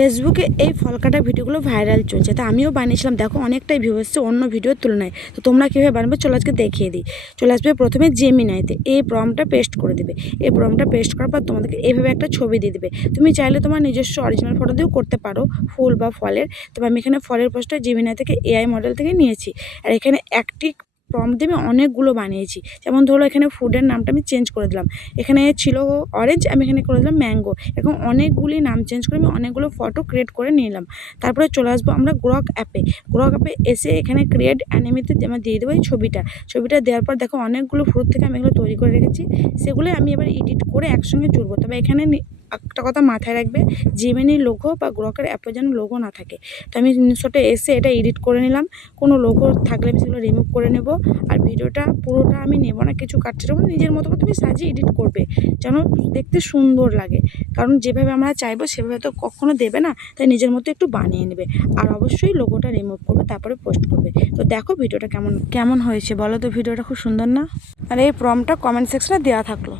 ফেসবুকে এই ফল কাটা ভিডিওগুলো ভাইরাল চলছে, তা আমিও বানিয়েছিলাম। দেখো অনেকটাই ভিউ এসছে অন্য ভিডিওর তুলনায়। তো তোমরা কীভাবে বানাবে চলো আজকে দেখিয়ে দিই। চলে আসবে প্রথমে জেমিনাইতে, এই প্রম্পটটা পেস্ট করে দেবে। এই প্রম্পটটা পেস্ট করার পর তোমাদেরকে এইভাবে একটা ছবি দিয়ে দেবে। তুমি চাইলে তোমার নিজস্ব অরিজিনাল ফটো দিয়েও করতে পারো, ফুল বা ফলের। তবে আমি এখানে ফলের পোস্টটা জেমিনাই থেকে এআই মডেল থেকে নিয়েছি। আর এখানে একটি প্রম্পট দিয়ে আমি অনেকগুলো বানিয়েছি। যেমন ধরো এখানে ফুডের নামটা আমি চেঞ্জ করে দিলাম। এখানে ছিল অরেঞ্জ, আমি এখানে করে দিলাম ম্যাঙ্গো। এরকম অনেকগুলি নাম চেঞ্জ করে আমি অনেকগুলো ফটো ক্রিয়েট করে নিলাম। তারপরে চলে আসবো আমরা গ্রক অ্যাপে। গ্রক অ্যাপে এসে এখানে ক্রিয়েট অ্যানিমেতে আমরা দিয়ে দেবো এই ছবিটা দেওয়ার পর দেখো অনেকগুলো ফ্রুট থেকে আমি এগুলো তৈরি করে রেখেছি। সেগুলোই আমি এবার এডিট করে একসঙ্গে জুড়বো। তবে এখানে একটা কথা মাথায় রাখবে, জেমিনির লোগো বা গ্রকের অ্যাপে যেন লোগো না থাকে। তো আমি শটে এসে এটা এডিট করে নিলাম। কোনো লোগো থাকলে আমি সেগুলো রিমুভ করে নেব। আর ভিডিওটা পুরোটা আমি নেব না, কিছু কাটছে না, নিজের মতো করে তুমি সাজিয়ে এডিট করবে যেন দেখতে সুন্দর লাগে। কারণ যেভাবে আমরা চাইবো সেভাবে তো কখনো দেবে না, তাই নিজের মতো একটু বানিয়ে নেবে। আর অবশ্যই লোগোটা রিমুভ করবে, তারপরে পোস্ট করবে। তো দেখো ভিডিওটা কেমন হয়েছে বলো তো। ভিডিওটা খুব সুন্দর না? আর এই প্রম্পটটা কমেন্ট সেকশনে দেওয়া থাকলো।